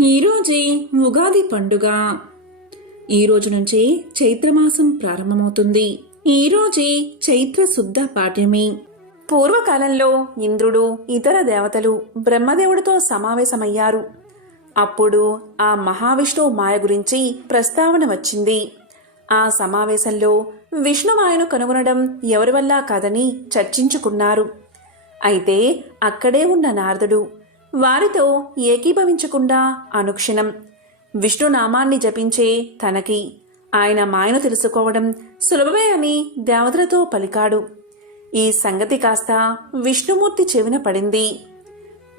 ఈరోజే ఉగాది పండుగ. ఈ రోజు నుంచే చైత్రమాసం ప్రారంభమవుతుంది. ఈరోజే చైత్ర శుద్ధ పాడ్యమి. పూర్వకాలంలో ఇంద్రుడు ఇతర దేవతలు బ్రహ్మదేవుడితో సమావేశమయ్యారు. అప్పుడు ఆ మహావిష్ణువు మాయ గురించి ప్రస్తావన వచ్చింది. ఆ సమావేశంలో విష్ణుమాయను కనుగొనడం ఎవరి వల్ల కాదని చర్చించుకున్నారు. అయితే అక్కడే ఉన్న నారదుడు వారితో ఏకీభవించకుండా అనుక్షణం విష్ణునామాన్ని జపించే తనకి ఆయన మాయను తెలుసుకోవడం సులభమే అని దేవతలతో పలికాడు. ఈ సంగతి కాస్త విష్ణుమూర్తి చెవిన పడింది.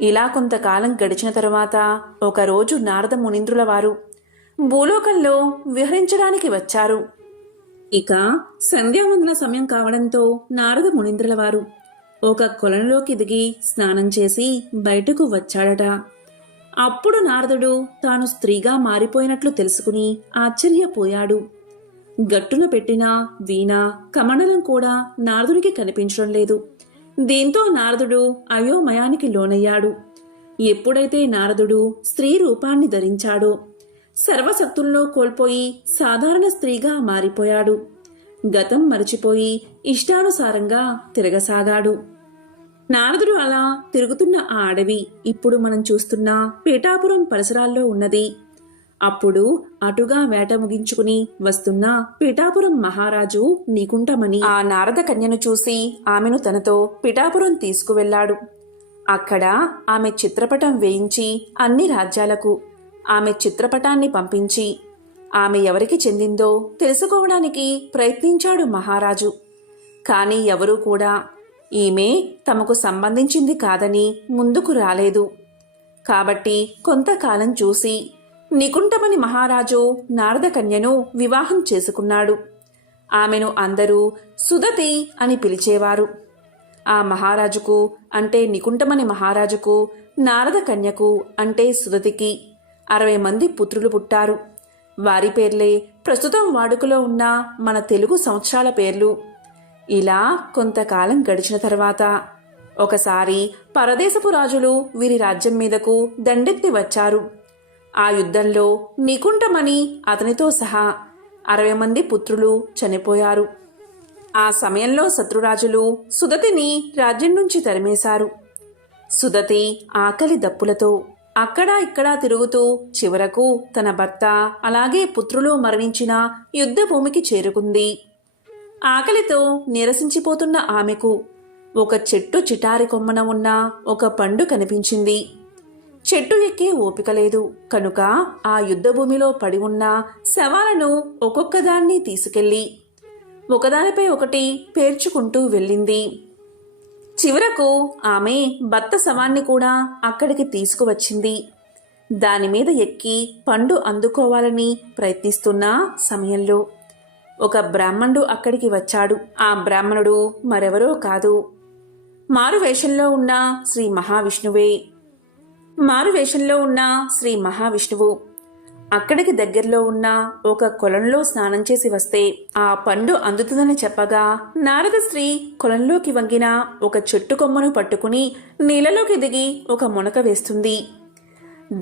ఇలా కొంతకాలం గడిచిన తరువాత ఒకరోజు నారద మునీంద్రుల వారు భూలోకంలో విహరించడానికి వచ్చారు. ఇక సంధ్యావందన సమయం కావడంతో నారద మునీంద్రుల వారు ఒక కొలనులోకి దిగి స్నానం చేసి బయటకు వచ్చాడట. అప్పుడు నారదుడు తాను స్త్రీగా మారిపోయినట్లు తెలుసుకుని ఆశ్చర్యపోయాడు. గట్టున పెట్టిన వీణ కమండలం కూడా నారదుడికి కనిపించడం లేదు. దీంతో నారదుడు అయోమయానికి లోనయ్యాడు. ఎప్పుడైతే నారదుడు స్త్రీ రూపాన్ని ధరించాడో సర్వశక్తుల్లో కోల్పోయి సాధారణ స్త్రీగా మారిపోయాడు. గతం మరచిపోయి ఇష్టానుసారంగా తిరగసాగాడు. నారదుడు అలా తిరుగుతున్న ఆ అడవి ఇప్పుడు మనం చూస్తున్న పీఠాపురం పరిసరాల్లో ఉన్నది. అప్పుడు అటుగా వేట ముగించుకుని వస్తున్న పీఠాపురం మహారాజు నికుంఠమణి ఆ నారద కన్యను చూసి ఆమెను తనతో పీఠాపురం తీసుకువెళ్లాడు. అక్కడ ఆమె చిత్రపటం వేయించి అన్ని రాజ్యాలకు ఆమె చిత్రపటాన్ని పంపించి ఆమె ఎవరికి చెందిందో తెలుసుకోవడానికి ప్రయత్నించాడు మహారాజు. కాని ఎవరూ కూడా ఈమె తమకు సంబంధించింది కాదని ముందుకు రాలేదు. కాబట్టి కొంతకాలం చూసి నికుంఠమణి మహారాజు నారద కన్యను వివాహం చేసుకున్నాడు. ఆమెను అందరూ సుదతి అని పిలిచేవారు. ఆ మహారాజుకు అంటే నికుంఠమణి మహారాజుకు నారద కన్యకు అంటే సుదతికి 60 మంది పుత్రులు పుట్టారు. వారి పేర్లే ప్రస్తుతం వాడుకలో ఉన్న మన తెలుగు సంవత్సరాల పేర్లు. ఇలా కొంతకాలం గడిచిన తర్వాత ఒకసారి పరదేశపు రాజులు వీరి రాజ్యం మీదకు దండెత్తి వచ్చారు. ఆ యుద్ధంలో నికుంఠమణి అతనితో సహా 60 మంది పుత్రులు చనిపోయారు. ఆ సమయంలో శత్రురాజులు సుదతిని రాజ్యం నుంచి తరిమేశారు. సుదతి ఆకలి దప్పులతో అక్కడా ఇక్కడా తిరుగుతూ చివరకు తన భర్త అలాగే పుత్రులు మరణించిన యుద్ధ భూమికి చేరుకుంది. ఆకలితో నీరసించిపోతున్న ఆమెకు ఒక చెట్టు చిటారి కొమ్మన ఉన్న ఒక పండు కనిపించింది. చెట్టు ఎక్కే ఓపిక లేదు కనుక ఆ యుద్ధభూమిలో పడి ఉన్న శవాలను ఒక్కొక్కదాన్ని తీసుకెళ్లి ఒకదానిపై ఒకటి పేర్చుకుంటూ వెళ్ళింది. చివరకు ఆమె భర్త శవాన్ని కూడా అక్కడికి తీసుకువచ్చింది. దానిమీద ఎక్కి పండు అందుకోవాలని ప్రయత్నిస్తున్న సమయంలో ఒక బ్రాహ్మణుడు అక్కడికి వచ్చాడు. ఆ బ్రాహ్మణుడు మరెవరో కాదు, మారువేషంలో ఉన్న శ్రీ మహావిష్ణువు. అక్కడికి దగ్గరలో ఉన్న ఒక కొలంలో స్నానం చేసి వస్తే ఆ పండు అందుతుందని చెప్పగా నారద స్త్రీ కొలంలోకి వంగిన ఒక చెట్టు కొమ్మను పట్టుకుని నీళ్ళలోకి దిగి ఒక మునక వేస్తుంది.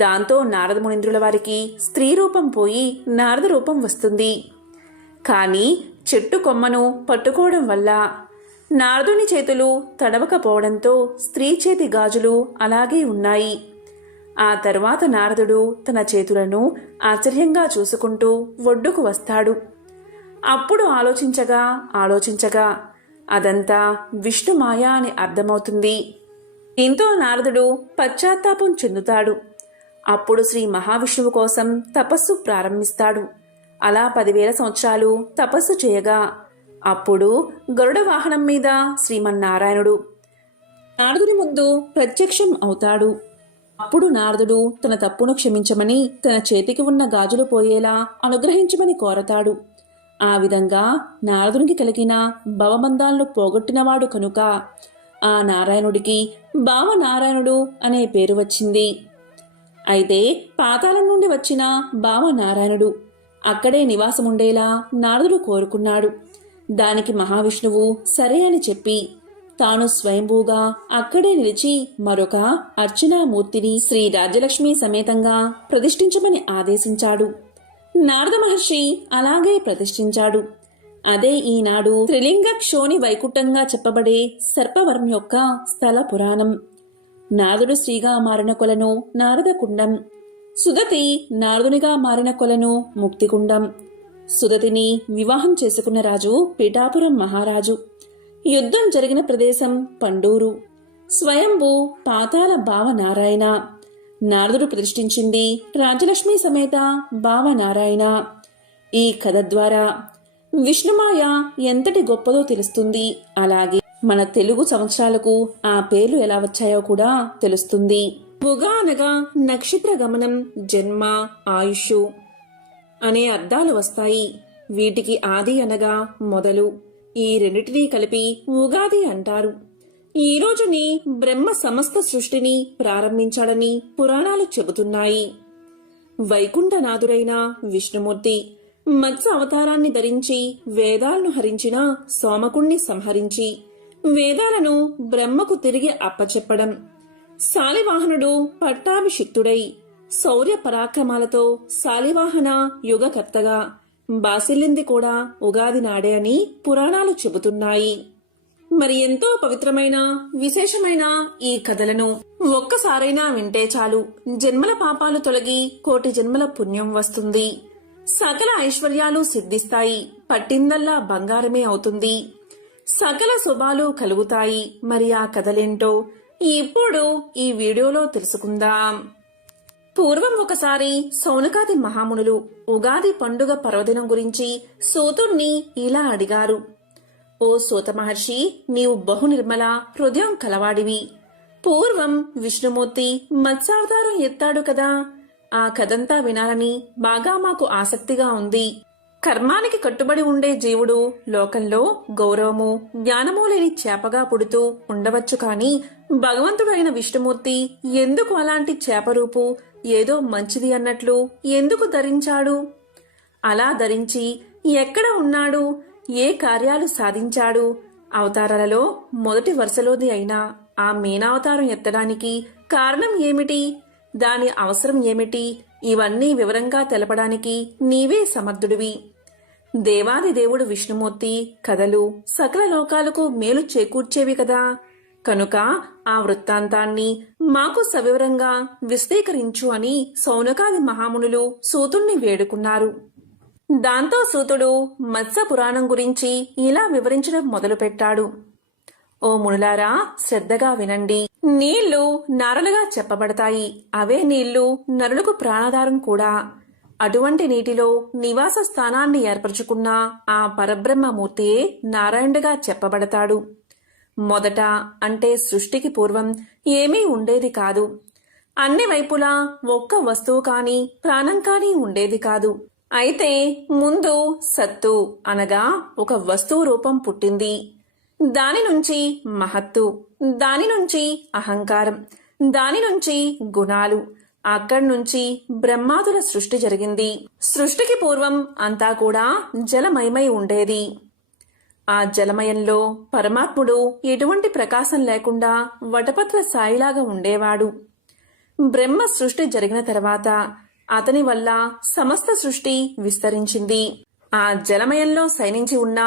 దాంతో నారద మునీంద్రుల వారికి స్త్రీ రూపం పోయి నారద రూపం వస్తుంది. కానీ చెట్టు కొమ్మను పట్టుకోవడం వల్ల నారదుని చేతులు తడవకపోవడంతో స్త్రీ చేతి గాజులు అలాగే ఉన్నాయి. ఆ తర్వాత నారదుడు తన చేతులను ఆశ్చర్యంగా చూసుకుంటూ ఒడ్డుకు వస్తాడు. అప్పుడు ఆలోచించగా అదంతా విష్ణుమాయ అని అర్థమవుతుంది. దీంతో నారదుడు పశ్చాత్తాపం చెందుతాడు. అప్పుడు శ్రీ మహావిష్ణువు కోసం తపస్సు ప్రారంభిస్తాడు. అలా 10,000 సంవత్సరాలు తపస్సు చేయగా అప్పుడు గరుడ వాహనం మీద శ్రీమన్నారాయణుడు నారదుని ముందు ప్రత్యక్షం అవుతాడు. అప్పుడు నారదుడు తన తప్పును క్షమించమని తన చేతికి ఉన్న గాజులు పోయేలా అనుగ్రహించమని కోరతాడు. ఆ విధంగా నారదునికి కలిగిన భవబంధాలను పోగొట్టినవాడు కనుక ఆ నారాయణుడికి భావనారాయణుడు అనే పేరు వచ్చింది. అయితే పాతాళం నుండి వచ్చిన భావనారాయణుడు అక్కడే నివాసముండేలా నారదుడు కోరుకున్నాడు. దానికి మహావిష్ణువు సరే అని చెప్పి తాను స్వయంభూగా అక్కడే నిలిచి మరొక అర్చనామూర్తిని శ్రీ రాజ్యలక్ష్మి సమేతంగా ప్రతిష్ఠించమని ఆదేశించాడు. నారద మహర్షి అలాగే ప్రతిష్ఠించాడు. అదే ఈనాడు త్రిలింగ క్షోణి వైకుంఠంగా చెప్పబడే సర్పవరం యొక్క స్థల పురాణం. నారదుడు శ్రీగా మారిన కొలను నారదకుండం, సుదతి నారదునిగా మారిన కొలను ముక్తికుండం. సుదతిని వివాహం చేసుకున్న రాజు పిఠాపురం మహారాజు. యుద్ధం జరిగిన ప్రదేశం పండూరు. స్వయంభూ పాతాల భావనారాయణ. నారదుడు ప్రతిష్ఠించింది రాజలక్ష్మి సమేత భావనారాయణ. ఈ కథ ద్వారా విష్ణుమాయ ఎంతటి గొప్పదో తెలుస్తుంది. అలాగే మన తెలుగు సంవత్సరాలకు ఆ పేర్లు ఎలా వచ్చాయో కూడా తెలుస్తుంది. ఉగా అనగా నక్షత్ర గమనం, జన్మ, ఆయుష్ అనే అర్థాలు వస్తాయి. వీటికి ఆది అనగా మొదలు. ఈ రెండిటినీ కలిపి ఉగాది అంటారు. ఈ రోజుని బ్రహ్మ సమస్త సృష్టిని ప్రారంభించాడని పురాణాలు చెబుతున్నాయి. వైకుంఠనాథుడైన విష్ణుమూర్తి మత్స్య అవతారాన్ని ధరించి వేదాలను హరించిన సోమకుణ్ణి సంహరించి వేదాలను బ్రహ్మకు తిరిగి అప్పచెప్పడం. శాలివాహనుడు పట్టాభిషిక్తుడై శౌర్య పరాక్రమాలతో శాలివాహన యుగకర్తగా బాసిల్లింది కూడా ఉగాది నాడే అని పురాణాలు చెబుతున్నాయి. మరి ఎంతో పవిత్రమైన విశేషమైన ఈ కథలను ఒక్కసారైనా వింటే చాలు, జన్మల పాపాలు తొలగి కోటి జన్మల పుణ్యం వస్తుంది. సకల ఐశ్వర్యాలు సిద్ధిస్తాయి. పట్టిందల్లా బంగారమే అవుతుంది. సకల శుభాలు కలుగుతాయి. మరి ఆ కథలేంటో ఇప్పుడు ఈ వీడియోలో తెలుసుకుందాం. పూర్వం ఒకసారి సౌనకాది మహామునులు ఉగాది పండుగ పర్వదినం గురించి సూతుణ్ణి ఇలా అడిగారు. ఓ సూత మహర్షి, నీవు బహు నిర్మల హృదయం కలవాడివి. పూర్వం విష్ణుమూర్తి మత్స్యావతారం ఎత్తాడు కదా, ఆ కథంతా వినాలని బాగా మాకు ఆసక్తిగా ఉంది. కర్మానికి కట్టుబడి ఉండే జీవుడు లోకంలో గౌరవము జ్ఞానము లేని చేపగా పుడుతూ ఉండవచ్చు. కాని భగవంతుడైన విష్ణుమూర్తి ఎందుకు అలాంటి చేపరూపు ఏదో మంచిది అన్నట్లు ఎందుకు ధరించాడు? అలా ధరించి ఎక్కడ ఉన్నాడు? ఏ కార్యాలు సాధించాడు? అవతారాలలో మొదటి వరుసలోది అయినా ఆ మీనావతారం ఎత్తడానికి కారణం ఏమిటి? దాని అవసరం ఏమిటి? ఇవన్నీ వివరంగా తెలపడానికి నీవే సమర్థుడివి. దేవాది దేవుడు విష్ణుమూర్తి కథలు సకల లోకాలకు మేలు చేకూర్చేవి కదా. కనుక ఆ వృత్తాంతాన్ని మాకు సవివరంగా విశదీకరించు అని సౌనకాది మహామునులు సూతుణ్ణి వేడుకున్నారు. దాంతో సూతుడు మత్స్య పురాణం గురించి ఇలా వివరించడం మొదలుపెట్టాడు. ఓ మునులారా, శ్రద్ధగా వినండి. నీళ్లు నారలుగా చెప్పబడతాయి. అవే నీళ్లు నరులకు ప్రాణాధారం కూడా. అటువంటి నీటిలో నివాస స్థానాన్ని ఏర్పరచుకున్న ఆ పరబ్రహ్మమూర్తియే నారాయణుడిగా చెప్పబడతాడు. మొదట అంటే సృష్టికి పూర్వం ఏమీ ఉండేది కాదు. అన్ని వైపులా ఒక్క వస్తువు కాని ప్రాణం కాని ఉండేది కాదు. అయితే ముందు సత్తు అనగా ఒక వస్తువు రూపం పుట్టింది. దాని నుంచి మహత్తు, దాని నుంచి అహంకారం, దాని నుంచి గుణాలు, అక్కడి నుంచి బ్రహ్మాదుల సృష్టి జరిగింది. సృష్టికి పూర్వం అంతా కూడా జలమయమై ఉండేది. ఆ జలమయంలో పరమాత్ముడు ఎటువంటి ప్రకాశం లేకుండా వటపత్ర సాయిలాగా ఉండేవాడు. బ్రహ్మ సృష్టి జరిగిన తర్వాత అతని వల్ల సమస్త సృష్టి విస్తరించింది. ఆ జలమయంలో శయనించి ఉన్న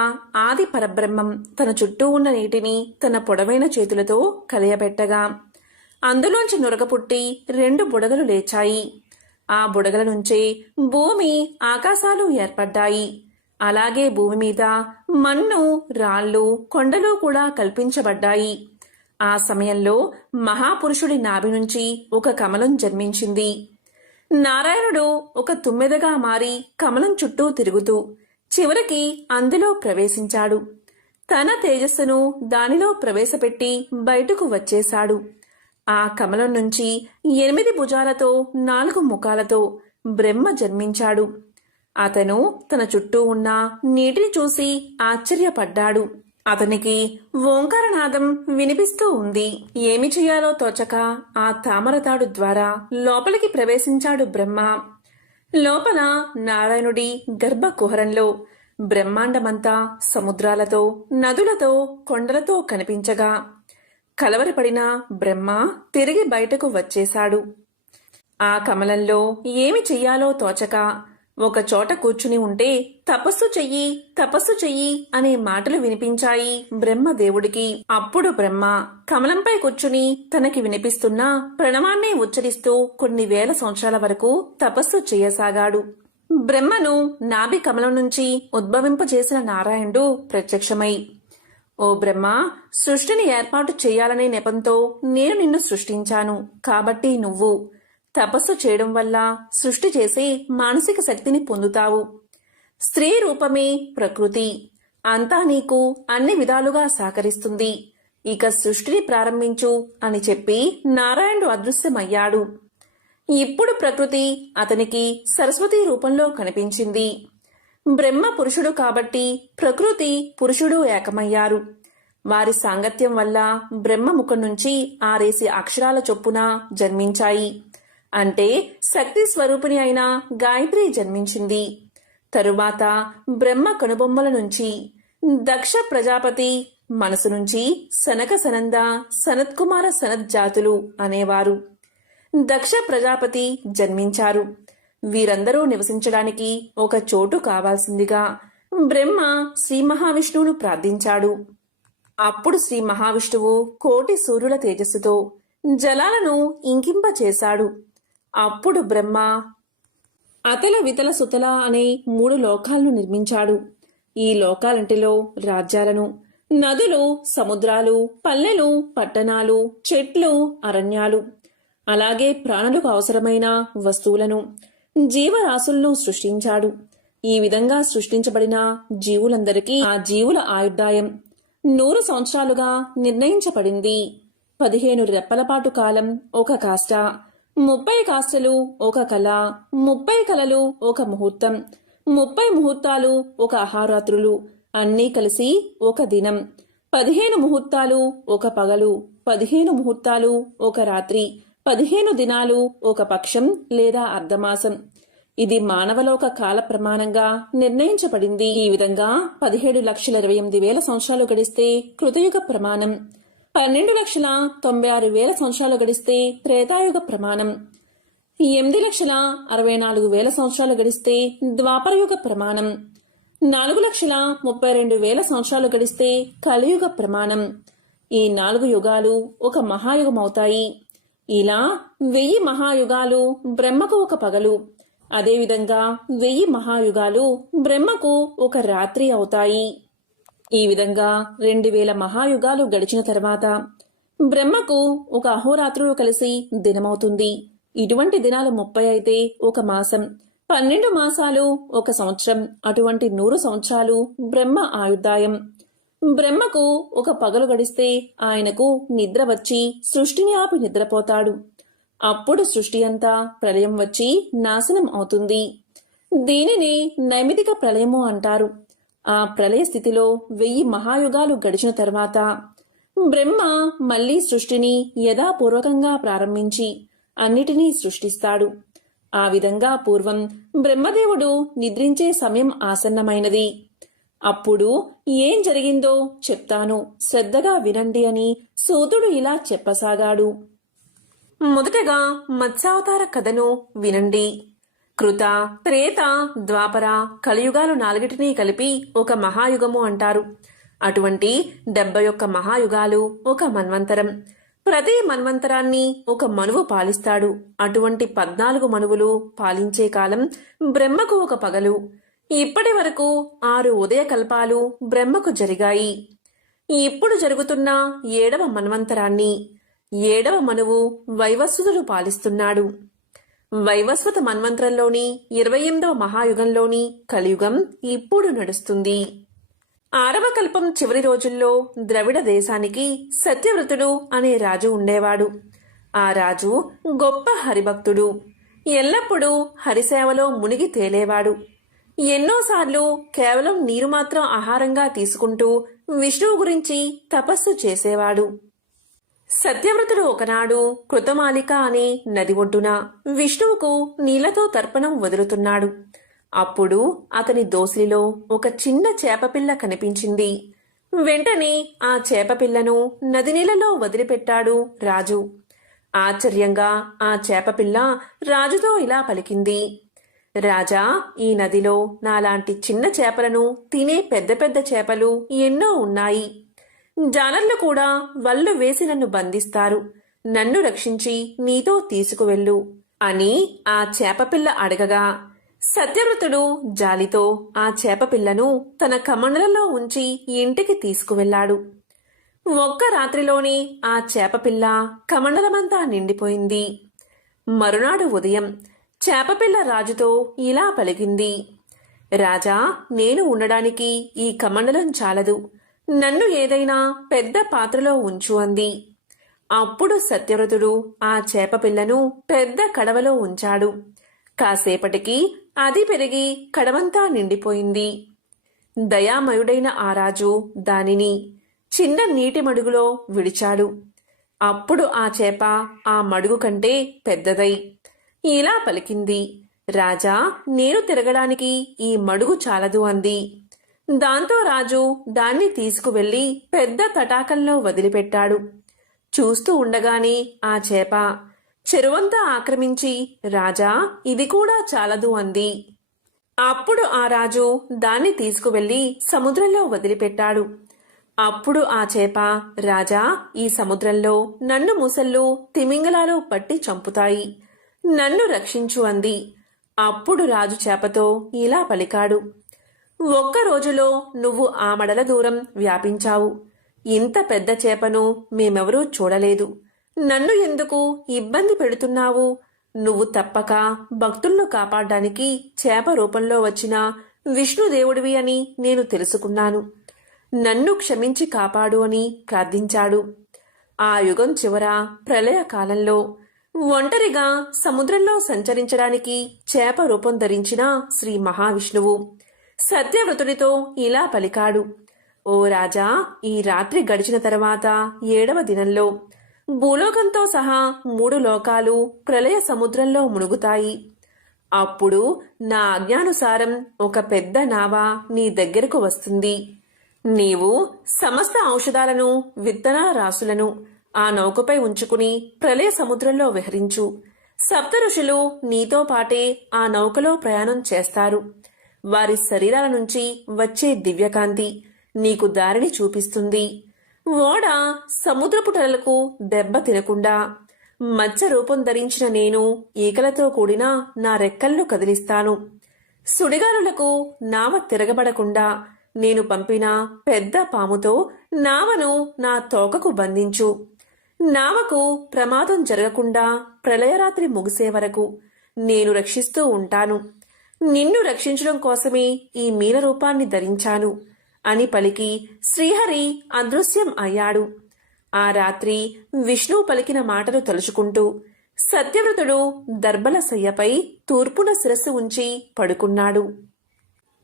ఆది పరబ్రహ్మం తన చుట్టూ ఉన్న నీటిని తన పొడవైన చేతులతో కలియబెట్టగా అందులోంచి నురగ పుట్టి 2 బుడగలు లేచాయి. ఆ బుడగల నుంచే భూమి ఆకాశాలు ఏర్పడ్డాయి. అలాగే భూమి మీద మన్ను, రాళ్ళు, కొండలు కూడా కల్పించబడ్డాయి. ఆ సమయంలో మహాపురుషుడి నాభి నుంచి ఒక కమలం జన్మించింది. నారాయణుడు ఒక తుమ్మెదగా మారి కమలం చుట్టూ తిరుగుతూ చివరికి అందులో ప్రవేశించాడు. తన తేజస్సును దానిలో ప్రవేశపెట్టి బయటకు వచ్చేశాడు. ఆ కమలం నుంచి 8 భుజాలతో 4 ముఖాలతో బ్రహ్మ జన్మించాడు. అతను తన చుట్టూ ఉన్న నీటిని చూసి ఆశ్చర్యపడ్డాడు. అతనికి ఓంకారనాదం వినిపిస్తూ ఉంది. ఏమి చెయ్యాలో తోచక ఆ తామరతాడు ద్వారా లోపలికి ప్రవేశించాడు బ్రహ్మ. లోపల నారాయణుడి గర్భకుహరంలో బ్రహ్మాండమంతా సముద్రాలతో, నదులతో, కొండలతో కనిపించగా కలవరపడిన బ్రహ్మ తిరిగి బయటకు వచ్చేశాడు. ఆ కమలంలో ఏమి చెయ్యాలో తోచక ఒక చోట కూర్చుని ఉంటే తపస్సు చెయ్యి, తపస్సు చెయ్యి అనే మాటలు వినిపించాయి బ్రహ్మదేవుడికి. అప్పుడు బ్రహ్మ కమలంపై కూర్చుని తనకి వినిపిస్తున్న ప్రణవాన్నే ఉచ్చరిస్తూ కొన్ని వేల సంవత్సరాల వరకు తపస్సు చేయసాగాడు. బ్రహ్మను నాభి కమలం నుంచి ఉద్భవింపజేసిన నారాయణుడు ప్రత్యక్షమై, ఓ బ్రహ్మ, సృష్టిని ఏర్పాటు చేయాలనే నెపంతో నేను నిన్ను సృష్టించాను. కాబట్టి నువ్వు తపస్సు చేయడం వల్ల సృష్టి చేసే మానసిక శక్తిని పొందుతావు. స్త్రీ రూపమే ప్రకృతి, అంతా నీకు అన్ని విధాలుగా సహకరిస్తుంది. ఇక సృష్టిని ప్రారంభించు అని చెప్పి నారాయణుడు అదృశ్యమయ్యాడు. ఇప్పుడు ప్రకృతి అతనికి సరస్వతి రూపంలో కనిపించింది. బ్రహ్మ పురుషుడు కాబట్టి ప్రకృతి పురుషుడు ఏకమయ్యారు. వారి సాంగత్యం వల్ల బ్రహ్మ ముఖం నుంచి 6 అక్షరాల చొప్పున జన్మించాయి. అంటే శక్తి స్వరూపిణి అయిన గాయత్రి జన్మించింది. తరువాత బ్రహ్మ కనుబొమ్మల నుంచి దక్ష ప్రజాపతి మనసు నుంచి సనక సనంద సనత్కుమార సనత్ జాతులు అనేవారు దక్ష ప్రజాపతి జన్మించారు. వీరందరూ నివసించడానికి ఒక చోటు కావాల్సిందిగా బ్రహ్మ శ్రీ మహావిష్ణువును ప్రార్థించాడు. అప్పుడు శ్రీ మహావిష్ణువు కోటి సూర్యుల తేజస్సుతో జలాలను ఇంకింపచేశాడు. అప్పుడు బ్రహ్మ అతల వితల సుతల అనే 3 లోకాలను నిర్మించాడు. ఈ లోకాలంటిలో రాజ్యాలను, నదులు, సముద్రాలు, పల్లెలు, పట్టణాలు, చెట్లు, అరణ్యాలు, అలాగే ప్రాణులకు అవసరమైన వస్తువులను, జీవరాశులను సృష్టించాడు. ఈ విధంగా సృష్టించబడిన జీవులందరికీ ఆ జీవుల ఆయుర్దాయం 100 సంవత్సరాలుగా నిర్ణయించబడింది. 15 రెప్పలపాటు కాలం ఒక కాష్ట, 30 కాష్టలు ఒక కళ, 30 కళలు ఒక ముహూర్తం, 30 ముహూర్తాలు ఒక అహోరాత్రులు, అన్నీ కలిసి ఒక దినం. 15 ముహూర్తాలు ఒక పగలు, 15 ముహూర్తాలు ఒక రాత్రి, 15 దినాలు ఒక పక్షం లేదా అర్ధమాసం. ఇది మానవలోక కాల ప్రమాణంగా నిర్ణయించబడింది. ఈ విధంగా 17,28,000 సంవత్సరాలు గడిస్తే కృతయుగ ప్రమాణం, 12,96,000 సంవత్సరాలు గడిస్తే త్రేతాయుగ ప్రమాణం, 8,64,000 సంవత్సరాలు గడిస్తే ద్వాపరయుగ ప్రమాణం, 4,32,000 సంవత్సరాలు గడిస్తే కలియుగ ప్రమాణం. ఈ 4 యుగాలు ఒక మహాయుగమవుతాయి. ఇలా 1000 మహాయుగాలు బ్రహ్మకు ఒక పగలు, అదేవిధంగా 1000 మహాయుగాలు బ్రహ్మకు ఒక రాత్రి అవుతాయి. ఈ విధంగా 2000 మహాయుగాలు గడిచిన తర్వాత బ్రహ్మకు ఒక అహోరాత్రులు కలిసి దినమవుతుంది. ఇటువంటి దినాలు 30 అయితే ఒక మాసం, 12 మాసాలు ఒక సంవత్సరం. అటువంటి 100 సంవత్సరాలు బ్రహ్మ ఆయుర్దాయం. బ్రహ్మకు ఒక పగలు గడిస్తే ఆయనకు నిద్ర వచ్చి సృష్టిని ఆపి నిద్రపోతాడు. అప్పుడు సృష్టి అంతా ప్రళయం వచ్చి నాశనం అవుతుంది. దీనిని నైమితిక ప్రళయము అంటారు. ఆ ప్రళయ స్థితిలో 1000 మహాయుగాలు గడిచిన తర్వాత బ్రహ్మ మళ్లీ సృష్టిని యథాపూర్వకంగా ప్రారంభించి అన్నిటినీ సృష్టిస్తాడు. ఆ విధంగా పూర్వం బ్రహ్మదేవుడు నిద్రించే సమయం ఆసన్నమైనది. అప్పుడు ఏం జరిగిందో చెప్తాను, శ్రద్ధగా వినండి అని సూతుడు ఇలా చెప్పసాగాడు. మొదటగా మత్స్యావతార కథను వినండి. కృత, త్రేత, ద్వాపర, కలియుగాలు 4టిని కలిపి ఒక మహాయుగము అంటారు. అటువంటి 71 మహాయుగాలు ఒక మన్వంతరం. ప్రతి మన్వంతరాన్ని ఒక మనువు పాలిస్తాడు. అటువంటి 14 మనువులు పాలించే కాలం బ్రహ్మకు ఒక పగలు. ఇప్పటి వరకు 6 ఉదయకల్పాలు బ్రహ్మకు జరిగాయి. ఇప్పుడు జరుగుతున్న 7వ మన్వంతరాన్ని 7వ మనువు వైవస్వతుడు పాలిస్తున్నాడు. వైవస్వత మన్వంతరంలోని 28వ మహాయుగంలోని కలియుగం ఇప్పుడు నడుస్తుంది. 6వ కల్పం చివరి రోజుల్లో ద్రవిడ దేశానికి సత్యవ్రతుడు అనే రాజు ఉండేవాడు. ఆ రాజు గొప్ప హరిభక్తుడు. ఎల్లప్పుడూ హరిసేవలో మునిగి తేలేవాడు. ఎన్నోసార్లు కేవలం నీరు మాత్రం ఆహారంగా తీసుకుంటూ విష్ణువు గురించి తపస్సు చేసేవాడు. సత్యవ్రతుడు ఒకనాడు కృతమాలిక అనే నది ఒడ్డున విష్ణువుకు నీళ్లతో తర్పణం వదులుతున్నాడు. అప్పుడు అతని దోసిలిలో ఒక చిన్న చేపపిల్ల కనిపించింది. వెంటనే ఆ చేపపిల్లను నది నీళ్ళలో వదిలిపెట్టాడు రాజు. ఆశ్చర్యంగా ఆ చేపపిల్ల రాజుతో ఇలా పలికింది. రాజా, ఈ నదిలో నాలాంటి చిన్న చేపలను తినే పెద్ద పెద్ద చేపలు ఎన్నో ఉన్నాయి. జాలర్లు కూడా వల్లు వేసి నన్ను బంధిస్తారు. నన్ను రక్షించి నీతో తీసుకువెళ్ళు అని ఆ చేపపిల్ల అడగగా, సత్యవ్రతుడు జాలితో ఆ చేపపిల్లను తన కమండలంలో ఉంచి ఇంటికి తీసుకువెళ్ళాడు. ఒక్క రాత్రిలోనే ఆ చేపపిల్ల కమండలమంతా నిండిపోయింది. మరునాడు ఉదయం చేపపిల్ల రాజుతో ఇలా పలికింది. రాజా, నేను ఉండడానికి ఈ కమండలం చాలదు. నన్ను ఏదైనా పెద్ద పాత్రలో ఉంచు అంది. అప్పుడు సత్యవ్రతుడు ఆ చేపపిల్లను పెద్ద కడవలో ఉంచాడు. కాసేపటికి అది పెరిగి కడవంతా నిండిపోయింది. దయామయుడైన ఆ రాజు దానిని చిన్న నీటి మడుగులో విడిచాడు. అప్పుడు ఆ చేప ఆ మడుగు కంటే పెద్దదై ఇలా పలికింది. రాజా, నేను తిరగడానికి ఈ మడుగు చాలదు అంది. దాంతో రాజు దాన్ని తీసుకువెళ్లి పెద్ద తటాకంలో వదిలిపెట్టాడు. చూస్తూ ఉండగానే ఆ చేప చెరువంతా ఆక్రమించి, రాజా, ఇది కూడా చాలదు అంది. అప్పుడు ఆ రాజు దాన్ని తీసుకువెళ్లి సముద్రంలో వదిలిపెట్టాడు. అప్పుడు ఆ చేప, రాజా, ఈ సముద్రంలో నన్ను ముసళ్ళు తిమింగలాలు పట్టి చంపుతాయి. నన్ను రక్షించు అంది. అప్పుడు రాజు చేపతో ఇలా పలికాడు. ఒక్క రోజులో నువ్వు ఆ మడల దూరం వ్యాపించావు. ఇంత పెద్ద చేపను మేమెవరూ చూడలేదు. నన్ను ఎందుకు ఇబ్బంది పెడుతున్నావు? నువ్వు తప్పక భక్తులను కాపాడడానికి చేప రూపంలో వచ్చిన విష్ణుదేవుడివి అని నేను తెలుసుకున్నాను. నన్ను క్షమించి కాపాడు అని ప్రార్థించాడు. ఆ యుగం చివర ప్రళయ కాలంలో ఒంటరిగా సముద్రంలో సంచరించడానికి చేప రూపం ధరించిన శ్రీ మహావిష్ణువు సత్యవ్రతుడితో ఇలా పలికాడు. ఓ రాజా, ఈ రాత్రి గడిచిన తర్వాత 7వ దినంలో భూలోకంతో సహా 3 లోకాలు ప్రళయ సముద్రంలో మునుగుతాయి. అప్పుడు నా ఆజ్ఞానుసారం ఒక పెద్ద నావ నీ దగ్గరకు వస్తుంది. నీవు సమస్త ఔషధాలను, విత్తనాల రాసులను ఆ నౌకపై ఉంచుకుని ప్రళయ సముద్రంలో విహరించు. సప్త ఋషులు నీతో పాటే ఆ నౌకలో ప్రయాణం చేస్తారు. వారి శరీరాల నుంచి వచ్చే దివ్యకాంతి నీకు దారిని చూపిస్తుంది. ఓడ సముద్రపు టలలకు దెబ్బ తినకుండా మత్స్య రూపం ధరించిన నేను ఈకలతో కూడిన నా రెక్కలను కదిలిస్తాను. సుడిగాలులకు నావ తిరగబడకుండా నేను పంపిన పెద్ద పాముతో నావను నా తోకకు బంధించు. నావకు ప్రమాదం జరగకుండా ప్రళయరాత్రి ముగిసే వరకు నేను రక్షిస్తూ ఉంటాను. నిన్ను రక్షించడం కోసమే ఈ మీన రూపాన్ని ధరించాను అని పలికి శ్రీహరి అదృశ్యం అయ్యాడు. ఆ రాత్రి విష్ణువు పలికిన మాటలు తలుచుకుంటూ సత్యవ్రతుడు దర్భల శయ్యపై తూర్పున శిరస్సు ఉంచి పడుకున్నాడు.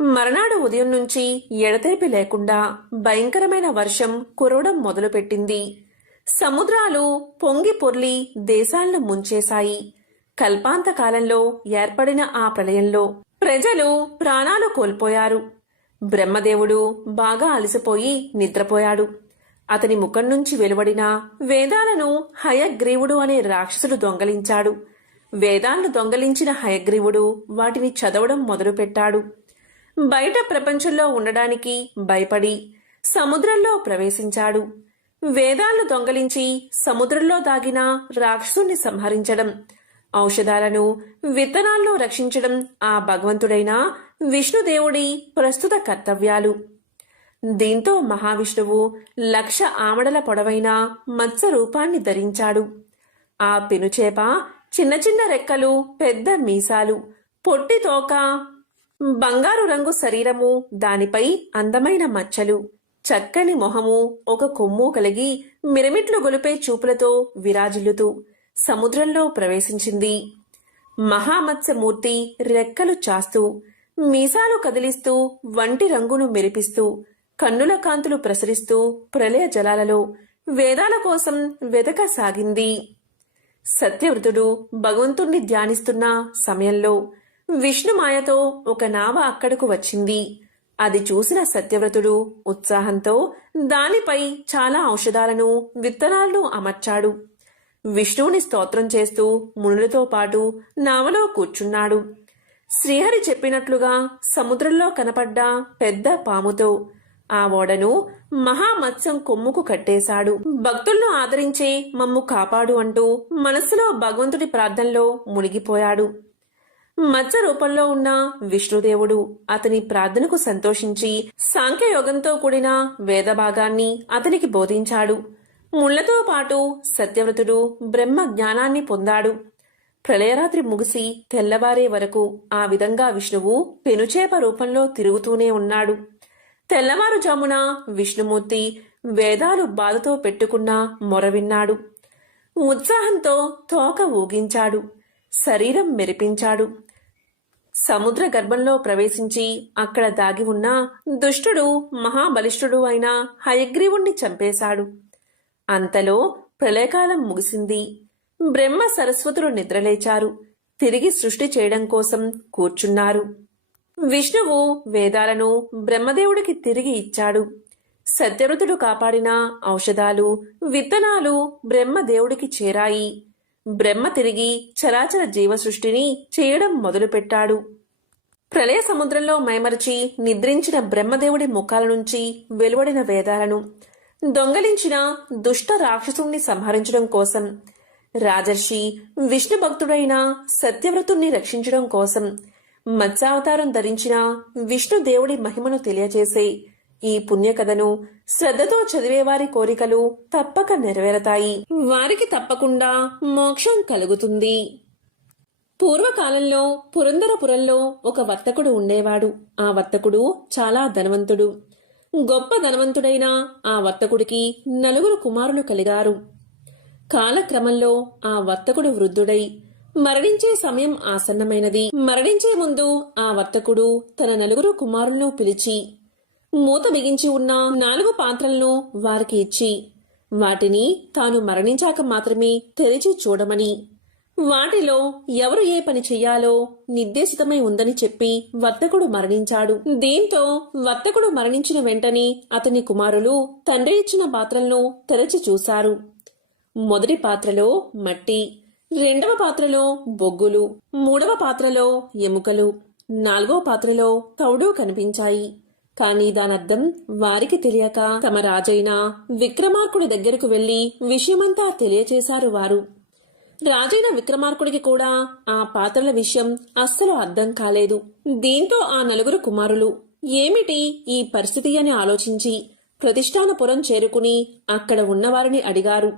మర్నాడు ఉదయం నుంచి ఎడతెరిపి లేకుండా భయంకరమైన వర్షం కురవడం మొదలుపెట్టింది. సముద్రాలు పొంగి పొర్లి దేశాలను ముంచేశాయి. కల్పాంతకాలంలో ఏర్పడిన ఆ ప్రళయంలో ప్రజలు ప్రాణాలు కోల్పోయారు. బ్రహ్మదేవుడు బాగా అలసిపోయి నిద్రపోయాడు. అతని ముఖం నుంచి వెలువడిన వేదాలను హయగ్రీవుడు అనే రాక్షసుడు దొంగలించాడు. వేదాలను దొంగలించిన హయగ్రీవుడు వాటిని చదవడం మొదలుపెట్టాడు. బయట ప్రపంచంలో ఉండడానికి భయపడి సముద్రంలో ప్రవేశించాడు. వేదాలను దొంగలించి సముద్రంలో దాగిన రాక్షసుని సంహరించడం, ఔషధాలను, విత్తనాలను రక్షించడం ఆ భగవంతుడైన విష్ణుదేవుడి ప్రస్తుత కర్తవ్యాలు. దీంతో మహావిష్ణువు 1,00,000 ఆమడల పొడవైన మత్స్య రూపాన్ని ధరించాడు. ఆ పెనుచేప చిన్న చిన్న రెక్కలు, పెద్ద మీసాలు, పొట్టి తోక, బంగారు రంగు శరీరము, దానిపై అందమైన మచ్చలు, చక్కని మొహము, ఒక కొమ్ము కలిగి మిరమిట్లు గొలిపే చూపులతో విరాజిల్లుతూ సముద్రంలో ప్రవేశించింది. మహామత్స్యమూర్తి రెక్కలు చాస్తూ, మీసాలు కదిలిస్తూ, వంటి రంగును మెరిపిస్తూ, కన్నుల కాంతులు ప్రసరిస్తూ ప్రళయ జలాలలో వేదాల కోసం వెతకసాగింది. సత్యవ్రతుడు భగవంతుణ్ణి ధ్యానిస్తున్న సమయంలో విష్ణుమాయతో ఒక నావ అక్కడకు వచ్చింది. అది చూసిన సత్యవ్రతుడు ఉత్సాహంతో దానిపై చాలా ఔషధాలను విత్తనాలను అమర్చాడు. విష్ణువుని స్తోత్రం చేస్తూ మునులతో పాటు నావలో కూర్చున్నాడు. శ్రీహరి చెప్పినట్లుగా సముద్రంలో కనపడ్డ పెద్ద పాముతో ఆ ఓడను మహామత్స్యం కొమ్ముకు కట్టేశాడు. భక్తులను ఆదరించే మమ్ము కాపాడు అంటూ మనస్సులో భగవంతుడి ప్రార్థనలో మునిగిపోయాడు. మత్స్య రూపంలో ఉన్న విష్ణుదేవుడు అతని ప్రార్థనకు సంతోషించి సాంఖ్యయోగంతో కూడిన వేదభాగాన్ని అతనికి బోధించాడు. ముళ్లతో పాటు సత్యవ్రతుడు బ్రహ్మ జ్ఞానాన్ని పొందాడు. ప్రళయరాత్రి ముగిసి తెల్లవారే వరకు ఆ విధంగా విష్ణువు పెనుచేప రూపంలో తిరుగుతూనే ఉన్నాడు. తెల్లవారుజామున విష్ణుమూర్తి వేదాలు బాధతో పెట్టుకున్న మొర విన్నాడు. ఉత్సాహంతో తోక ఊగించాడు. శరీరం మెరిపించాడు. సముద్ర గర్భంలో ప్రవేశించి అక్కడ దాగి ఉన్న దుష్టుడు మహాబలిష్ఠుడు అయిన హయగ్రీవుణ్ణి చంపేశాడు. అంతలో ప్రళయకాలం ముగిసింది. బ్రహ్మ సరస్వతులు నిద్రలేచారు. తిరిగి సృష్టి చేయడం కోసం కూర్చున్నారు. విష్ణువు వేదాలను బ్రహ్మదేవుడికి తిరిగి ఇచ్చాడు. సత్యవ్రతుడు కాపాడిన ఔషధాలు విత్తనాలు బ్రహ్మదేవుడికి చేరాయి. బ్రహ్మ తిరిగి చరాచర జీవ సృష్టిని చేయడం మొదలుపెట్టాడు. ప్రళయ సముద్రంలో మైమరచి నిద్రించిన బ్రహ్మదేవుడి ముఖాల నుంచి వెలువడిన వేదాలను దొంగలించిన దుష్ట రాక్షసుణ్ణి సంహరించడం కోసం రాజర్షి విష్ణు భక్తుడైన సత్యవ్రతుణ్ణి రక్షించడం కోసం మత్స్యావతారం ధరించిన విష్ణుదేవుడి మహిమను తెలియజేసే ఈ పుణ్యకథను శ్రద్ధతో చదివేవారి కోరికలు తప్పక నెరవేరతాయి. వారికి తప్పకుండా మోక్షం కలుగుతుంది. పూర్వకాలంలో పురందరపురంలో ఒక వర్తకుడు ఉండేవాడు. ఆ వర్తకుడు చాలా ధనవంతుడు. గొప్ప ధనవంతుడైన ఆ వర్తకుడికి 4 కుమారులు కలిగారు. కాలక్రమంలో ఆ వర్తకుడు వృద్ధుడై మరణించే సమయం ఆసన్నమైనది. మరణించే ముందు ఆ వర్తకుడు తన 4 కుమారులను పిలిచి మూత బిగించి ఉన్న 4 పాత్రలను వారికి ఇచ్చి వాటిని తాను మరణించాక మాత్రమే తెరిచి చూడమని, వాటిలో ఎవరు ఏ పని చెయ్యాలో నిర్దేశితమై ఉందని చెప్పి వర్తకుడు మరణించాడు. దీంతో వర్తకుడు మరణించిన వెంటనే అతని కుమారులు తండ్రి ఇచ్చిన పాత్రలను తెరచి చూశారు. మొదటి పాత్రలో మట్టి, 2వ పాత్రలో బొగ్గులు, 3వ పాత్రలో ఎముకలు, 4వ పాత్రలో తౌడు కనిపించాయి. కాని దానర్థం వారికి తెలియక తమ రాజైన విక్రమార్కుడి దగ్గరకు వెళ్లి విషయమంతా తెలియచేశారు వారు. రాజైన విక్రమార్కుడికి కూడా ఆ పాత్రల విషయం అస్సలు అర్థం కాలేదు. దీంతో ఆ 4 కుమారులు ఏమిటి ఈ పరిస్థితి అని ఆలోచించి ప్రతిష్టానపురం చేరుకుని అక్కడ ఉన్నవారిని అడిగారు.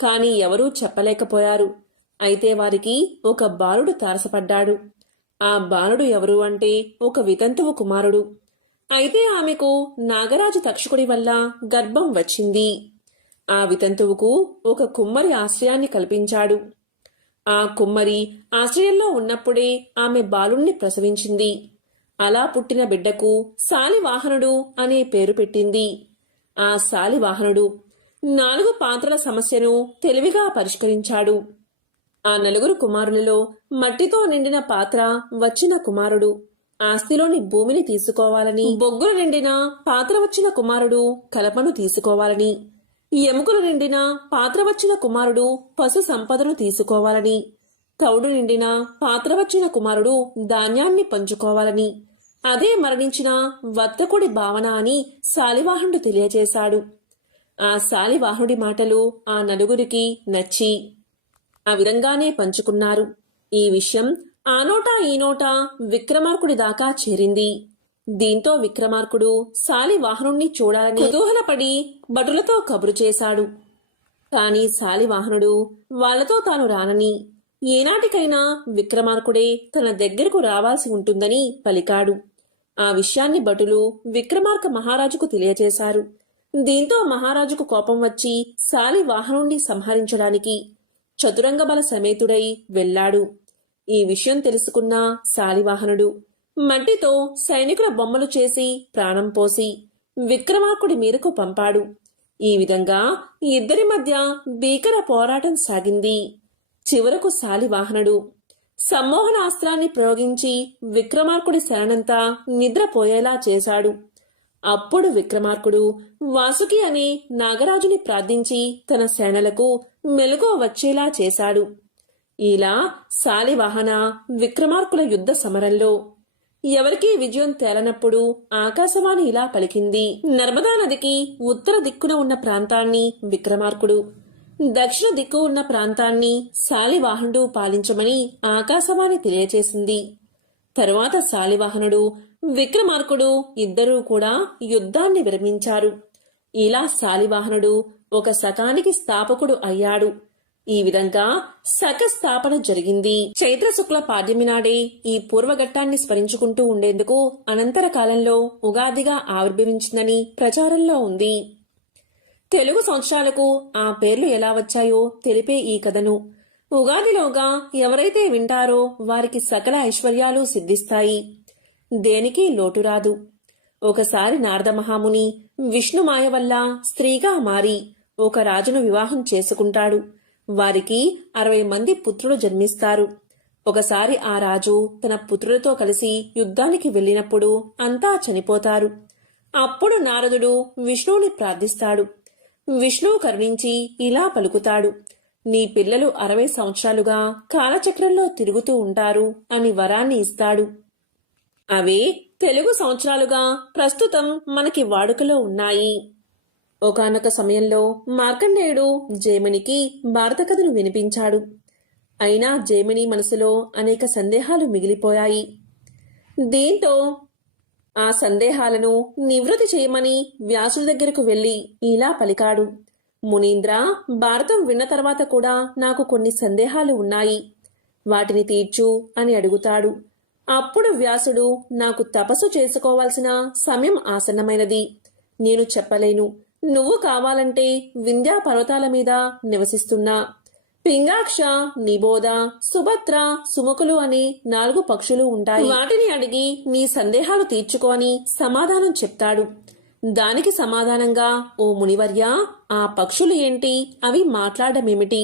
కాని ఎవరూ చెప్పలేకపోయారు. అయితే వారికి ఒక బాలుడు తారసపడ్డాడు. ఆ బాలుడు ఎవరు అంటే ఒక వితంతువు కుమారుడు. అయితే ఆమెకు నాగరాజు తక్షకుడి వల్ల గర్భం వచ్చింది. ఆ వితంతువుకు ఒక కుమ్మరి ఆశ్రయాన్ని కల్పించాడు. ఆ కుమ్మరి ఆశ్రయంలో ఉన్నప్పుడే ఆమె బాలుణ్ణి ప్రసవించింది. అలా పుట్టిన బిడ్డకు శాలివాహనుడు అనే పేరు పెట్టింది. ఆ శాలివాహనుడు 4 పాత్రల సమస్యను తెలివిగా పరిష్కరించాడు. ఆ 4 కుమారులలో మట్టితో నిండిన పాత్ర వచ్చిన కుమారుడు ఆస్తిలోని భూమిని తీసుకోవాలని, బొగ్గులు నిండిన పాత్ర వచ్చిన కుమారుడు కలపను తీసుకోవాలని, ఎముకలు నిండిన పాత్ర వచ్చిన కుమారుడు పశు సంపదను తీసుకోవాలని, తౌడు నిండిన పాత్ర వచ్చిన కుమారుడు ధాన్యాన్ని పంచుకోవాలని, అదే మరణించిన వర్తకుడి భావన అని శాలివాహనుడు తెలియజేశాడు. ఆ శాలివాహనుడి మాటలు ఆ 4కి నచ్చి ఆ విధంగానే పంచుకున్నారు. ఈ విషయం ఆ నోటా ఈ నోటా విక్రమార్కుడి దాకా చేరింది. దీంతో విక్రమార్కుడు శాలివాహనుణ్ణి చూడాలని కుతూహలపడి భటులతో కబురు చేశాడు. కాని శాలివాహనుడు వాళ్లతో తాను రానని, ఏనాటికైనా విక్రమార్కుడే తన దగ్గరకు రావాల్సి ఉంటుందని పలికాడు. ఆ విషయాన్ని భటులు విక్రమార్క మహారాజుకు తెలియజేశారు. దీంతో మహారాజుకు కోపం వచ్చి శాలివాహనుణ్ణి సంహరించడానికి చతురంగ బల సమేతుడై వెళ్లాడు. ఈ విషయం తెలుసుకున్న శాలివాహనుడు మట్టితో సైనికుల బొమ్మలు చేసి ప్రాణం పోసి విక్రమార్కుడి మీదకు పంపాడు. ఈ విధంగా ఇద్దరి మధ్య భీకర పోరాటం సాగింది. చివరకు శాలివాహనుడు సమ్మోహనాస్త్రాన్ని ప్రయోగించి విక్రమార్కుడి సేనంతా నిద్రపోయేలా చేశాడు. అప్పుడు విక్రమార్కుడు వాసుకి అనే నాగరాజుని ప్రార్థించి తన సేనలకు మెలకువ వచ్చేలా చేశాడు. ఇలా శాలివాహన విక్రమార్కుల యుద్ధ సమరంలో ఎవరికీ విజయం తేలనప్పుడు ఆకాశవాణి ఇలా పలికింది. నర్మదా నదికి ఉత్తర దిక్కున ఉన్న ప్రాంతాన్ని విక్రమార్కుడు, దక్షిణ దిక్కు ఉన్న ప్రాంతాన్ని శాలివాహనుడు పాలించమని ఆకాశవాణి తెలియచేసింది. తరువాత శాలివాహనుడు విక్రమార్కుడు ఇద్దరూ కూడా యుద్ధాన్ని విరమించారు. ఇలా శాలివాహనుడు ఒక శకానికి స్థాపకుడు అయ్యాడు. ఈ విధంగా శక స్థాపన జరిగింది. చైత్ర శుక్ల పాడ్యమి నాడే ఈ పూర్వఘట్టాన్ని స్మరించుకుంటూ ఉండేందుకు అనంతర కాలంలో ఉగాదిగా ఆవిర్భవించిందని ప్రచారంలో ఉంది. తెలుగు సంవత్సరాలకు ఆ పేర్లు ఎలా వచ్చాయో తెలిపే ఈ కథను ఉగాదిలోగా ఎవరైతే వింటారో వారికి సకల ఐశ్వర్యాలు సిద్ధిస్తాయి, దేనికి లోటు రాదు. ఒకసారి నారద మహాముని విష్ణుమాయ వల్ల స్త్రీగా మారి ఒక రాజును వివాహం చేసుకుంటాడు. వారికి 60 మంది పుత్రులు జన్మిస్తారు. ఒకసారి ఆ రాజు తన పుత్రులతో కలిసి యుద్ధానికి వెళ్ళినప్పుడు అంతా చనిపోతారు. అప్పుడు నారదుడు విష్ణువుని ప్రార్థిస్తాడు. విష్ణువు కరుణించి ఇలా పలుకుతాడు, నీ పిల్లలు 60 సంవత్సరాలుగా కాలచక్రంలో తిరుగుతూ ఉంటారు అని వరాన్ని ఇస్తాడు. అవే తెలుగు సంవత్సరాలుగా ప్రస్తుతం మనకి వాడుకలో ఉన్నాయి. ఒకానొక సమయంలో మార్కండేయుడు జైమినికి భారత కథను వినిపించాడు. అయినా జైమిని మనసులో అనేక సందేహాలు మిగిలిపోయాయి. దీంతో ఆ సందేహాలను నివృత్తి చేయమని వ్యాసుడి దగ్గరకు వెళ్లి ఇలా పలికాడు. మునీంద్ర, భారతం విన్న తర్వాత కూడా నాకు కొన్ని సందేహాలు ఉన్నాయి, వాటిని తీర్చు అని అడుగుతాడు. అప్పుడు వ్యాసుడు, నాకు తపస్సు చేసుకోవాల్సిన సమయం ఆసన్నమైనది, నేను చెప్పలేను. నువ్వు కావాలంటే వింధ్యా పర్వతాల మీద నివసిస్తున్నా పింగాక్ష, నిబోధ, సుభద్ర, సుముఖులు అని 4 పక్షులు ఉంటాయి. వాటిని అడిగి నీ సందేహాలు తీర్చుకో అని సమాధానం చెప్తాడు. దానికి సమాధానంగా, ఓ మునివర్య, ఆ పక్షులు ఏంటి, అవి మాట్లాడమేమిటి,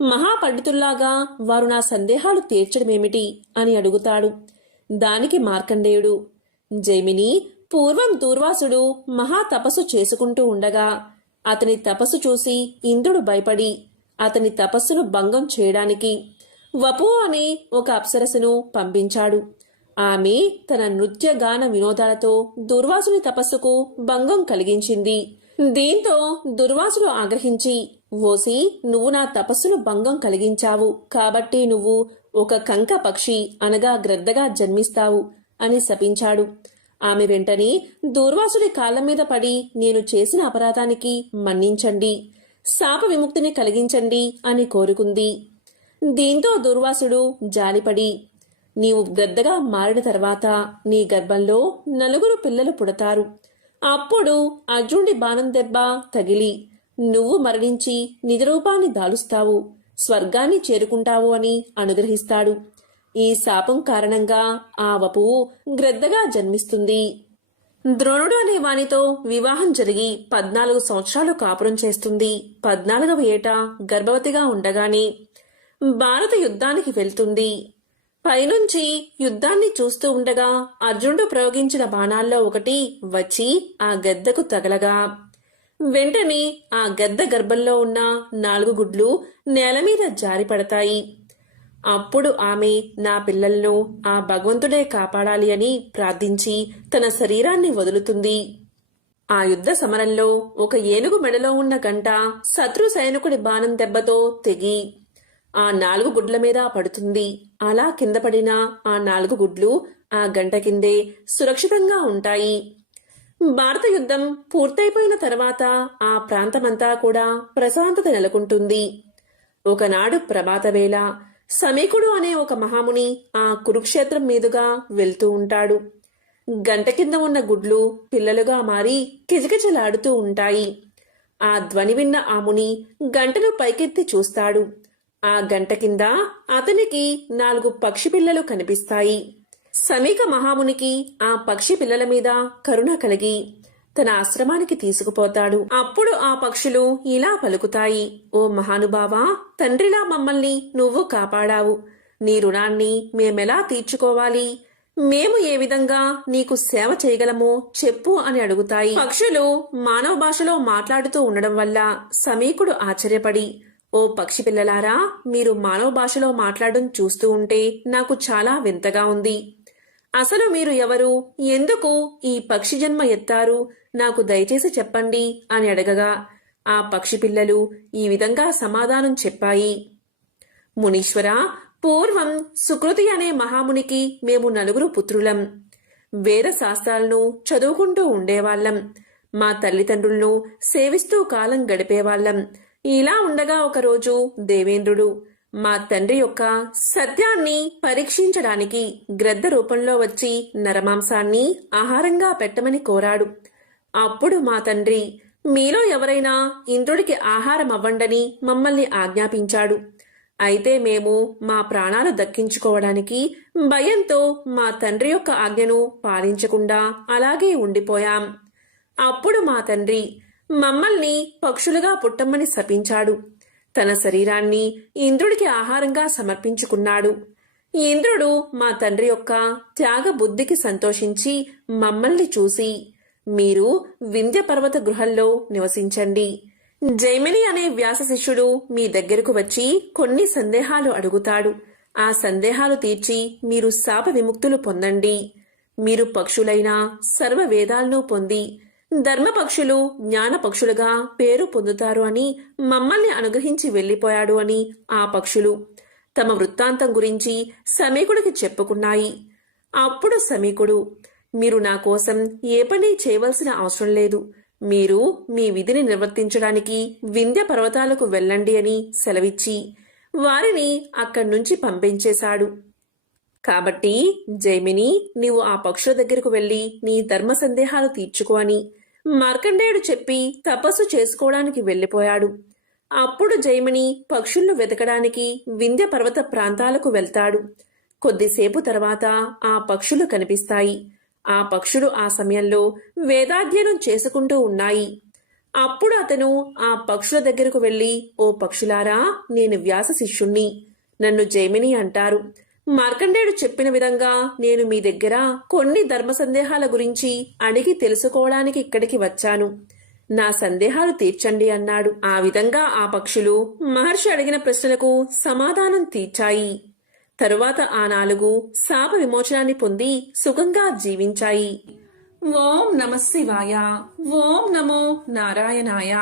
మహాపండితుల్లాగా వారు నా సందేహాలు తీర్చడమేమిటి అని అడుగుతాడు. దానికి మార్కండేయుడు, జైమిని, పూర్వం దూర్వాసుడు మహా తపస్సు చేసుకుంటూ ఉండగా అతని తపస్సు చూసి ఇంద్రుడు భయపడి అతని తపస్సును భంగం చేయడానికి వపు అనే ఒక అప్సరసను పంపించాడు. ఆమె తన నృత్య గాన వినోదాలతో దుర్వాసుని తపస్సుకు భంగం కలిగించింది. దీంతో దుర్వాసుడు ఆగ్రహించి, ఓసి, నువ్వు నా తపస్సును భంగం కలిగించావు కాబట్టి నువ్వు ఒక కంక పక్షి అనగా గ్రద్దగా జన్మిస్తావు అని శపించాడు. ఆమె వెంటనే దూర్వాసుడి కాళ్ల మీద పడి, నేను చేసిన అపరాధానికి మన్నించండి, శాప విముక్తిని కలిగించండి అని కోరుకుంది. దీంతో దూర్వాసుడు జాలిపడి, నీవు గ్రద్దగా మారిన తర్వాత నీ గర్భంలో 4 పిల్లలు పుడతారు. అప్పుడు అర్జునుడి బాణం దెబ్బ తగిలి నువ్వు మరణించి నిజరూపాన్ని దాలుస్తావు, స్వర్గాన్ని చేరుకుంటావు అని అనుగ్రహిస్తాడు. ఈ శాపం కారణంగా ఆ వపువు గ్రద్దగా జన్మిస్తుంది. ద్రోణుడు అనే వానితో వివాహం జరిగి 14 సంవత్సరాలు కాపురం చేస్తుంది. 14వ ఏట గర్భవతిగా ఉండగానే భారత యుద్ధానికి వెళ్తుంది. పైనుంచి యుద్ధాన్ని చూస్తూ ఉండగా అర్జునుడు ప్రయోగించిన బాణాల్లో ఒకటి వచ్చి ఆ గద్దకు తగలగా వెంటనే ఆ గద్ద గర్భంలో ఉన్న 4 గుడ్లు నేల మీద జారిపడతాయి. అప్పుడు ఆమె నా పిల్లలను ఆ భగవంతుడే కాపాడాలి అని ప్రార్థించి తన శరీరాన్ని వదులుతుంది. ఆ యుద్ధ సమరంలో ఒక ఏనుగు మెడలో ఉన్న గంట శత్రు సైనికుడి బాణం దెబ్బతో తెగి ఆ 4 గుడ్ల మీద పడుతుంది. అలా కింద పడిన ఆ 4 గుడ్లు ఆ గంట కిందే సురక్షితంగా ఉంటాయి. భారత యుద్ధం పూర్తయిపోయిన తర్వాత ఆ ప్రాంతమంతా కూడా ప్రశాంతత నెలకొంటుంది. ఒకనాడు ప్రభాతవేళ సమీకుడు అనే ఒక మహాముని ఆ కురుక్షేత్రం మీదుగా వెళ్తూ ఉంటాడు. గంట కింద ఉన్న గుడ్లు పిల్లలుగా మారి కిజకిజలాడుతూ ఉంటాయి. ఆ ధ్వని విన్న ఆ ముని గంటను పైకెత్తి చూస్తాడు. ఆ గంట కింద అతనికి 4 పక్షి పిల్లలు కనిపిస్తాయి. సమీక మహామునికి ఆ పక్షి పిల్లల మీద కరుణ కలిగి తన ఆశ్రమానికి తీసుకుపోతాడు. అప్పుడు ఆ పక్షులు ఇలా పలుకుతాయి, ఓ మహానుభావా, తండ్రిలా మమ్మల్ని నువ్వు కాపాడావు. నీ రుణాన్ని మేమెలా తీర్చుకోవాలి? మేము ఏ విధంగా నీకు సేవ చేయగలమో చెప్పు అని అడుగుతాయి. పక్షులు మానవ భాషలో మాట్లాడుతూ ఉండడం వల్ల సమీకుడు ఆశ్చర్యపడి, ఓ పక్షి పిల్లలారా, మీరు మానవ భాషలో మాట్లాడడం చూస్తూ ఉంటే నాకు చాలా వింతగా ఉంది. అసలు మీరు ఎవరు? ఎందుకు ఈ పక్షి జన్మ ఎత్తారు? నాకు దయచేసి చెప్పండి అని అడగగా ఆ పక్షి పిల్లలు ఈ విధంగా సమాధానం చెప్పాయి. మునీశ్వర, పూర్వం సుకృతి అనే మహామునికి మేము 4 పుత్రులం. వేద శాస్త్రాలను చదువుకుంటూ ఉండేవాళ్లం. మా తల్లిదండ్రులను సేవిస్తూ కాలం గడిపేవాళ్లం. ఇలా ఉండగా ఒకరోజు దేవేంద్రుడు మా తండ్రి యొక్క సత్యాన్ని పరీక్షించడానికి గ్రద్ద రూపంలో వచ్చి నరమాంసాన్ని ఆహారంగా పెట్టమని కోరాడు. అప్పుడు మా తండ్రి, మీలో ఎవరైనా ఇంద్రుడికి ఆహారం అవ్వండని మమ్మల్ని ఆజ్ఞాపించాడు. అయితే మేము మా ప్రాణాలు దక్కించుకోవడానికి భయంతో మా తండ్రి యొక్క ఆజ్ఞను పాలించకుండా అలాగే ఉండిపోయాం. అప్పుడు మా తండ్రి మమ్మల్ని పక్షులుగా పుట్టమ్మని శపించాడు. తన శరీరాన్ని ఇంద్రుడికి ఆహారంగా సమర్పించుకున్నాడు. ఇంద్రుడు మా తండ్రి యొక్క త్యాగ బుద్ధికి సంతోషించి మమ్మల్ని చూసి, మీరు వింధ్య పర్వత గృహంలో నివసించండి. జైమిని అనే వ్యాస శిష్యుడు మీ దగ్గరకు వచ్చి కొన్ని సందేహాలు అడుగుతాడు. ఆ సందేహాలు తీర్చి మీరు శాప విముక్తులు పొందండి. మీరు పక్షులైన సర్వ వేదాలను పొంది ధర్మపక్షులు జ్ఞాన పక్షులుగా పేరు పొందుతారు అని మమ్మల్ని అనుగ్రహించి వెళ్లిపోయాడు అని ఆ పక్షులు తమ వృత్తాంతం గురించి సమీకుడికి చెప్పుకున్నాయి. అప్పుడు సమీకుడు, మీరు నా కోసం ఏ పని చేయవలసిన అవసరం లేదు. మీరు మీ విధిని నిర్వర్తించడానికి వింధ్య పర్వతాలకు వెళ్ళండి అని సెలవిచ్చి వారిని అక్కడి నుంచి పంపించేశాడు. కాబట్టి జైమిని, నీవు ఆ పక్షుల దగ్గరకు వెళ్లి నీ ధర్మ సందేహాలు తీర్చుకో అని మార్కండేయుడు చెప్పి తపస్సు చేసుకోవడానికి వెళ్లిపోయాడు. అప్పుడు జైమిని పక్షులను వెతకడానికి వింధ్య పర్వత ప్రాంతాలకు వెళ్తాడు. కొద్దిసేపు తర్వాత ఆ పక్షులు కనిపిస్తాయి. ఆ పక్షులు ఆ సమయంలో వేదాధ్యయనం చేసుకుంటూ ఉన్నాయి. అప్పుడు అతను ఆ పక్షుల దగ్గరకు వెళ్లి, ఓ పక్షులారా, నేను వ్యాస శిష్యుణ్ణి. నన్ను జైమిని అంటారు. మార్కండేయుడు చెప్పిన విధంగా నేను మీ దగ్గర కొన్ని ధర్మ సందేహాల గురించి అడిగి తెలుసుకోవడానికి ఇక్కడికి వచ్చాను. నా సందేహాలు తీర్చండి అన్నాడు. ఆ విధంగా ఆ పక్షులు మహర్షి అడిగిన ప్రశ్నలకు సమాధానం తీర్చాయి. తరువాత ఆ 4 శాప విమోచనాన్ని పొంది సుఖంగా జీవించాయి. ఓం నమః శివాయ. ఓం నమో నారాయణాయ.